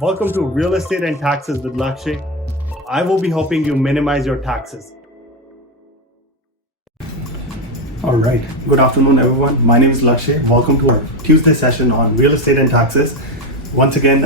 Welcome to Real Estate and Taxes with Lakshay. I will be helping you minimize your taxes. All right. Good afternoon, everyone. My name is Lakshay. Welcome to our Tuesday session on real estate and taxes. Once again,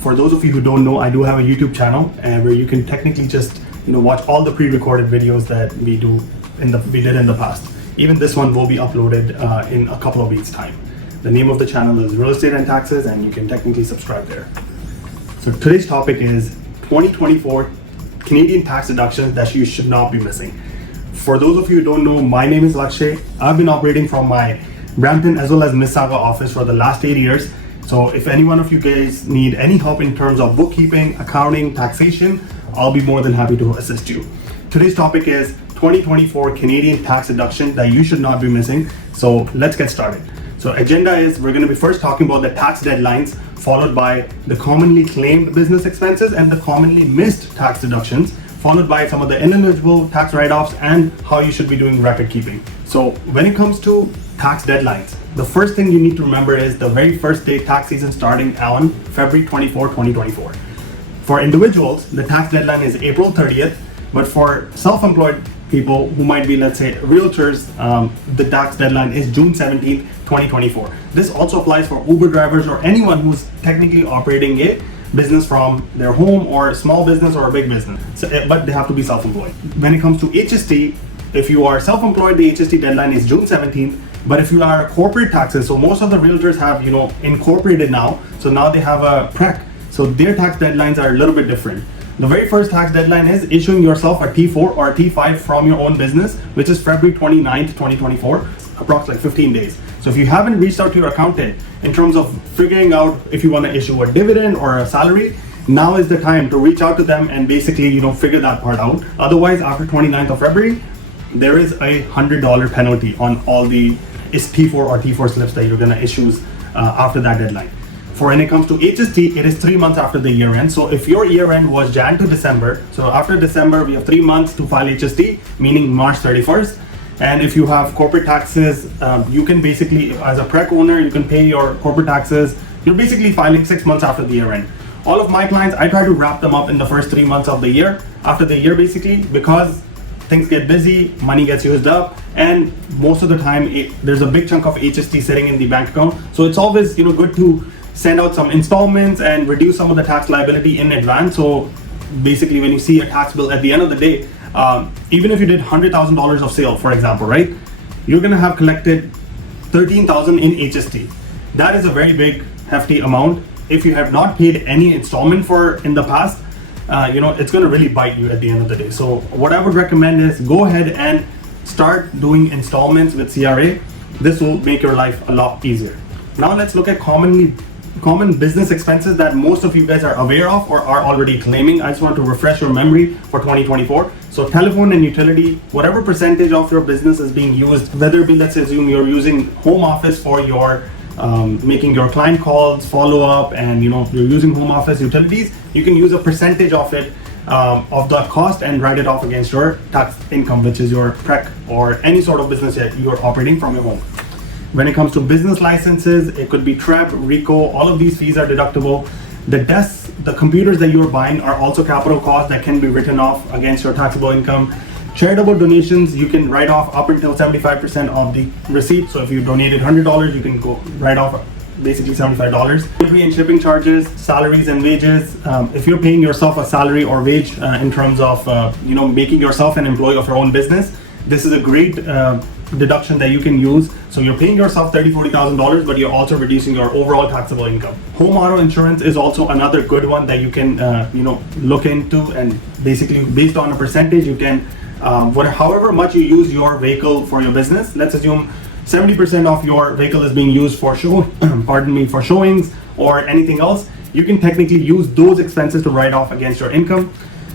for those of you who don't know, I do have a YouTube channel where you can technically just watch all the pre-recorded videos that we did in the past. Even this one will be uploaded in a couple of weeks' time. The name of the channel is Real Estate and Taxes, and you can technically subscribe there. So today's topic is 2024 Canadian tax deductions that you should not be missing. For those of you who don't know, my name is Lakshay. I've been operating from my Brampton as well as Mississauga office for the last 8 years. So if any one of you guys need any help in terms of bookkeeping, accounting, taxation, I'll be more than happy to assist you. Today's topic is 2024 Canadian tax deduction that you should not be missing. So let's get started. So agenda is we're going to be first talking about the tax deadlines, followed by the commonly claimed business expenses and the commonly missed tax deductions, followed by some of the ineligible tax write-offs and how you should be doing record keeping. So when it comes to tax deadlines, the first thing you need to remember is the very first day tax season starting on February 24, 2024. For individuals, the tax deadline is April 30th, but for self-employed people who might be, let's say, realtors, the tax deadline is June 17th, 2024. This also applies for Uber drivers or anyone who's technically operating a business from their home or a small business or a big business, but they have to be self-employed. When it comes to HST, if you are self-employed, the HST deadline is June 17th, but if you are corporate taxes, so most of the realtors have, incorporated now, so now they have a PREC, so their tax deadlines are a little bit different. The very first tax deadline is issuing yourself a T4 or a T5 from your own business, which is February 29th, 2024, approximately 15 days. So if you haven't reached out to your accountant in terms of figuring out if you want to issue a dividend or a salary, now is the time to reach out to them and basically, figure that part out. Otherwise, after 29th of February, there is a $100 penalty on all the T4 or T4 slips that you're going to issue after that deadline. For when it comes to HST, it is 3 months after the year end. So if your year end was Jan to December, so after December, we have 3 months to file HST, meaning March 31st. And if you have corporate taxes, you can basically, as a PREC owner, you can pay your corporate taxes. You're basically filing 6 months after the year end. All of my clients, I try to wrap them up in the first 3 months of the year, after the year basically, because things get busy, money gets used up, and most of the time, there's a big chunk of HST sitting in the bank account. So it's always good to send out some installments and reduce some of the tax liability in advance. So basically, when you see a tax bill at the end of the day, even if you did $100,000 of sale, for example, right, you're going to have collected $13,000 in HST. That is a very big, hefty amount. If you have not paid any installment in the past, it's going to really bite you at the end of the day. So what I would recommend is go ahead and start doing installments with CRA. This will make your life a lot easier. Now let's look at common business expenses that most of you guys are aware of or are already claiming. I just want to refresh your memory for 2024. So telephone and utility, whatever percentage of your business is being used, whether it be, let's assume you're using home office for your making your client calls, follow up, and you're using home office utilities, you can use a percentage of it, of the cost, and write it off against your tax income, which is your PREC or any sort of business that you're operating from your home. When it comes to business licenses, it could be TREP, RICO, all of these fees are deductible. The desks, the computers that you're buying are also capital costs that can be written off against your taxable income. Charitable donations, you can write off up until 75% of the receipt. So if you donated $100, you can go write off basically $75. Delivery and shipping charges, salaries and wages. If you're paying yourself a salary or wage in terms of making yourself an employee of your own business, this is a great deduction that you can use. So you're paying yourself $30,000-$40,000, but you're also reducing your overall taxable income. Home auto insurance is also another good one that you can look into, and basically based on a percentage, you can however much you use your vehicle for your business. Let's assume 70% of your vehicle is being used for for showings or anything else. You can technically use those expenses to write off against your income.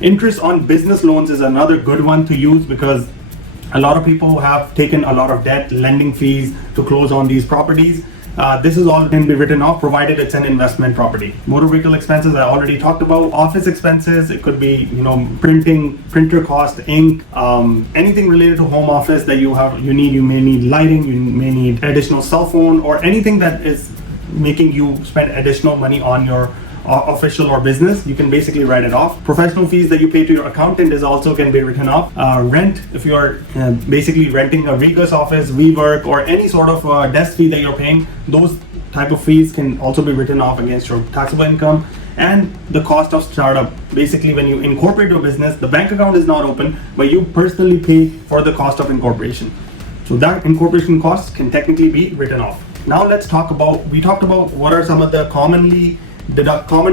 Interest on business loans is another good one to use because a lot of people have taken a lot of debt, lending fees to close on these properties. This is all can be written off provided it's an investment property. Motor vehicle expenses I already talked about. Office expenses, it could be printer cost, ink, anything related to home office that you may need lighting, you may need additional cell phone, or anything that is making you spend additional money on your official or business, you can basically write it off. Professional fees that you pay to your accountant is also can be written off. Rent, if you are basically renting a Regus office, WeWork, or any sort of desk fee that you're paying, those type of fees can also be written off against your taxable income. And the cost of startup, basically when you incorporate your business, the bank account is not open, but you personally pay for the cost of incorporation. So that incorporation costs can technically be written off. Now let's talk about, we talked about what are some of the common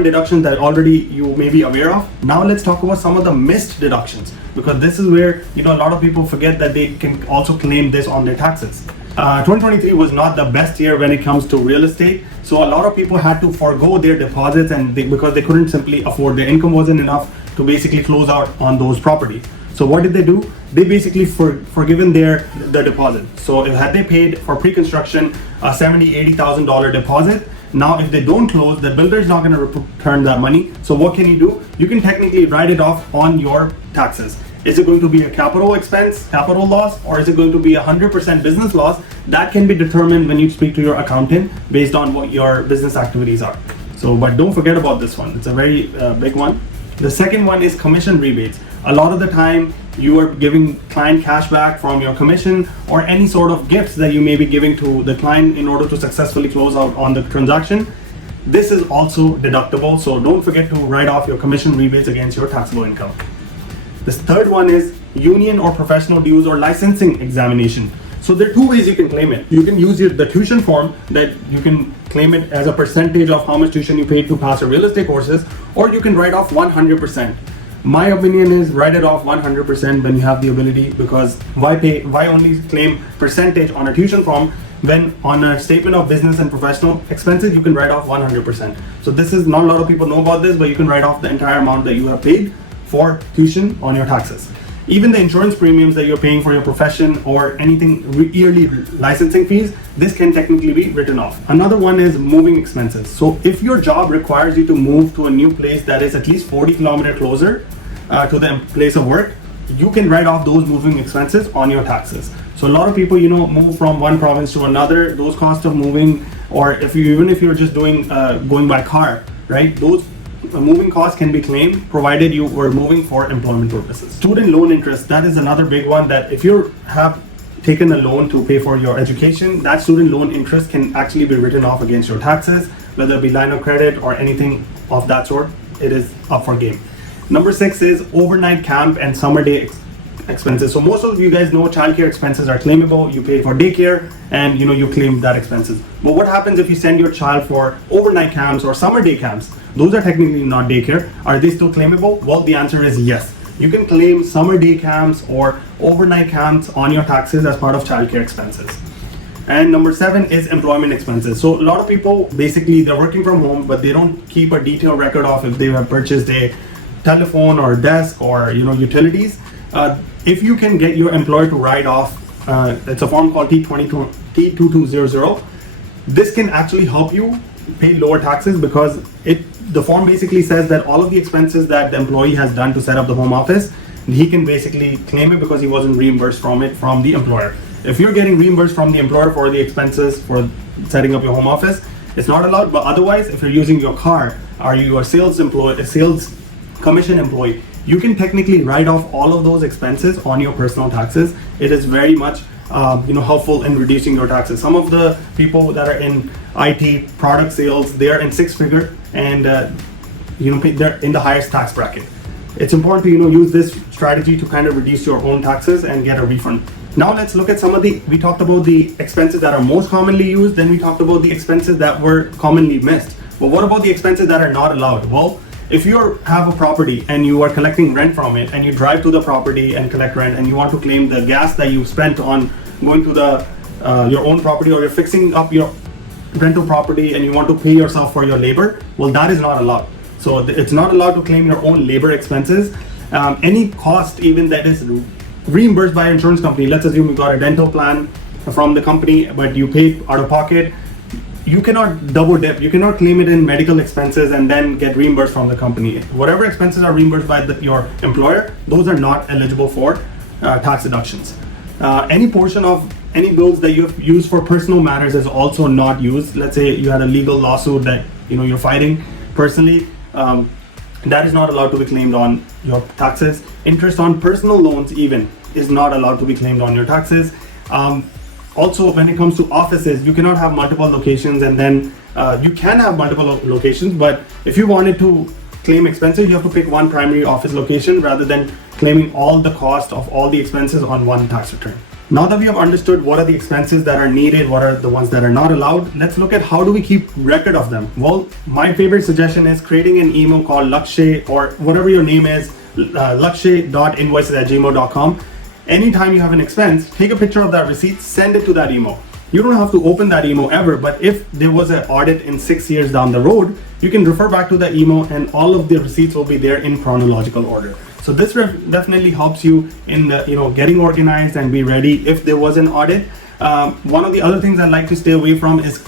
deductions that already you may be aware of. Now let's talk about some of the missed deductions, because this is where a lot of people forget that they can also claim this on their taxes. 2023 was not the best year when it comes to real estate, so a lot of people had to forego their deposits because they couldn't simply afford, their income wasn't enough to basically close out on those properties. So what did they do? They basically forgiven the deposit. So had they paid for pre-construction a $70,000-$80,000 deposit, now if they don't close, the builder is not going to return that money. So what can you do? You can technically write it off on your taxes. Is it going to be a capital expense, capital loss, or is it going to be 100% business loss? That can be determined when you speak to your accountant based on what your business activities are. So, but don't forget about this one. It's a very big one. The second one is commission rebates. A lot of the time you are giving client cash back from your commission or any sort of gifts that you may be giving to the client in order to successfully close out on the transaction. This is also deductible, so don't forget to write off your commission rebates against your taxable income. This third one is union or professional dues or licensing examination. So there are two ways you can claim it. You can use the tuition form that you can claim it as a percentage of how much tuition you paid to pass your real estate courses, or you can write off 100%. My opinion is write it off 100% when you have the ability, because why only claim percentage on a tuition form when on a statement of business and professional expenses you can write off 100%. So this is, not a lot of people know about this, but you can write off the entire amount that you have paid for tuition on your taxes. Even the insurance premiums that you're paying for your profession or anything, yearly licensing fees, this can technically be written off. Another one is moving expenses. So if your job requires you to move to a new place that is at least 40 kilometers closer to the place of work, you can write off those moving expenses on your taxes. So a lot of people, move from one province to another, those costs of moving, or even if you're just doing going by car, right? Those moving costs can be claimed provided you were moving for employment purposes. Student loan interest, that is another big one, that if you have taken a loan to pay for your education, that student loan interest can actually be written off against your taxes, whether it be line of credit or anything of that sort. It is up for game. Number 6 is overnight camp and summer day expenses. So most of you guys know childcare expenses are claimable. You pay for daycare and you claim that expenses. But what happens if you send your child for overnight camps or summer day camps? Those are technically not daycare. Are they still claimable? Well, the answer is yes. You can claim summer day camps or overnight camps on your taxes as part of childcare expenses. And number 7 is employment expenses. So a lot of people, basically they're working from home, but they don't keep a detailed record of if they have purchased a telephone or desk or utilities. If you can get your employer to write off, it's a form called T2200. This can actually help you pay lower taxes, because the form basically says that all of the expenses that the employee has done to set up the home office, he can basically claim it because he wasn't reimbursed from the employer. If you're getting reimbursed from the employer for the expenses for setting up your home office, it's not allowed. But otherwise, if you're using your car, or you are a sales commission employee, you can technically write off all of those expenses on your personal taxes. It is very much helpful in reducing your taxes. Some of the people that are in IT product sales, they are in 6-figure and they're in the highest tax bracket. It's important to use this strategy to kind of reduce your own taxes and get a refund. Now let's look at we talked about the expenses that are most commonly used, then we talked about the expenses that were commonly missed. But what about the expenses that are not allowed? Well, if you have a property and you are collecting rent from it, and you drive to the property and collect rent, and you want to claim the gas that you spent on going to your own property, or you're fixing up your rental property and you want to pay yourself for your labor, well, that is not allowed. So it's not allowed to claim your own labor expenses. Any cost even that is reimbursed by an insurance company, let's assume you got a dental plan from the company, but you paid out of pocket, you cannot double dip. You cannot claim it in medical expenses and then get reimbursed from the company. Whatever expenses are reimbursed by your employer, those are not eligible for tax deductions. Any portion of any bills that you have used for personal matters is also not used. Let's say you had a legal lawsuit that you're fighting, personally, that is not allowed to be claimed on your taxes. Interest on personal loans even is not allowed to be claimed on your taxes. Also, when it comes to offices, you cannot have multiple locations, and then you can have multiple locations, but if you wanted to claim expenses, you have to pick one primary office location rather than claiming all the cost of all the expenses on one tax return. Now that we have understood what are the expenses that are needed, what are the ones that are not allowed, let's look at how do we keep record of them. Well, my favorite suggestion is creating an email called Lakshay, or whatever your name is, lakshay.invoices@gmail.com. Anytime you have an expense, take a picture of that receipt, send it to that email. You don't have to open that email ever, but if there was an audit in 6 years down the road, you can refer back to the email and all of the receipts will be there in chronological order. So this definitely helps you in the, getting organized and be ready if there was an audit. One of the other things I like to stay away from is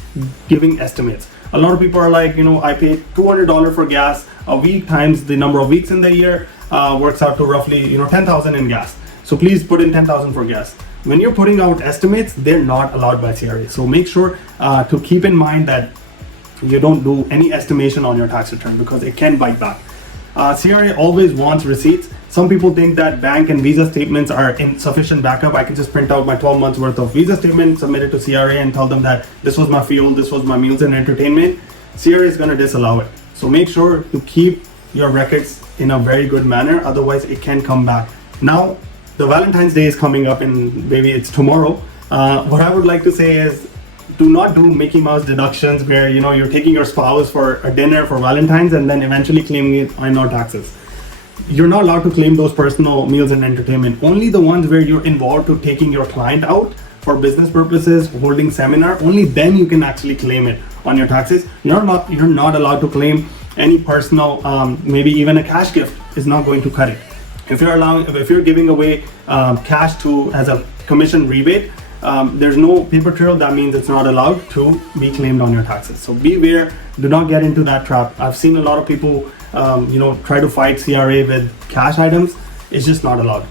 giving estimates. A lot of people are like, I paid $200 for gas a week times the number of weeks in the year, works out to roughly 10,000 in gas. So please put in 10,000 for gas. When you're putting out estimates, they're not allowed by CRA. So make sure to keep in mind that you don't do any estimation on your tax return because it can bite back. CRA always wants receipts. Some people think that bank and visa statements are insufficient backup. I can just print out my 12 months worth of visa statement, submit it to CRA and tell them that this was my fuel, this was my meals and entertainment. CRA is going to disallow it. So make sure to keep your records in a very good manner. Otherwise it can come back. Now, the Valentine's Day is coming up and maybe it's tomorrow. What I would like to say is do not do Mickey Mouse deductions where you're taking your spouse for a dinner for Valentine's and then eventually claiming it on your taxes. You're not allowed to claim those personal meals and entertainment. Only the ones where you're involved to taking your client out for business purposes, holding seminar, only then you can actually claim it on your taxes. You're not allowed to claim any personal, maybe even a cash gift is not going to cut it. If you're giving away cash as a commission rebate, there's no paper trail. That means it's not allowed to be claimed on your taxes. So beware, do not get into that trap. I've seen a lot of people, try to fight CRA with cash items. It's just not allowed.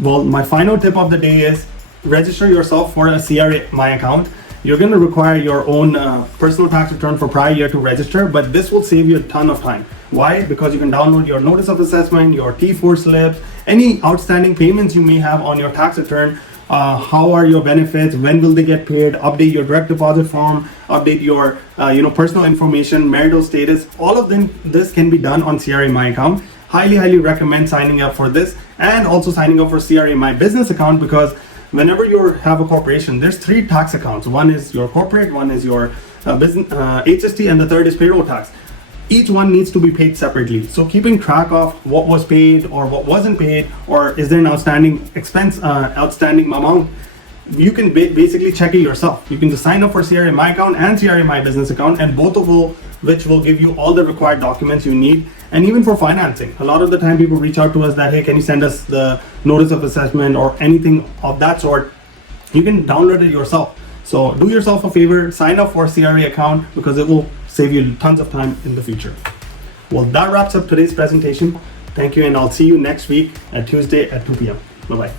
Well, my final tip of the day is register yourself for a CRA My Account. You're going to require your own personal tax return for prior year to register, but this will save you a ton of time. Why? Because you can download your notice of assessment, your T4 slips, any outstanding payments you may have on your tax return. How are your benefits? When will they get paid? Update your direct deposit form. Update your personal information, marital status. All of this can be done on CRA My Account. Highly recommend signing up for this and also signing up for CRA My Business Account, because whenever you have a corporation, there's 3 tax accounts. One is your corporate, one is your business HST, and the third is payroll tax. Each one needs to be paid separately. So keeping track of what was paid or what wasn't paid, or is there an outstanding expense, outstanding amount, you can basically check it yourself. You can just sign up for CRA My Account and CRA My Business Account, and both of which will give you all the required documents you need. And even for financing, a lot of the time people reach out to us that, hey, can you send us the notice of assessment or anything of that sort? You can download it yourself. So do yourself a favor, sign up for CRA account, because it will save you tons of time in the future. Well, that wraps up today's presentation. Thank you, and I'll see you next week at Tuesday at 2 p.m. Bye-bye.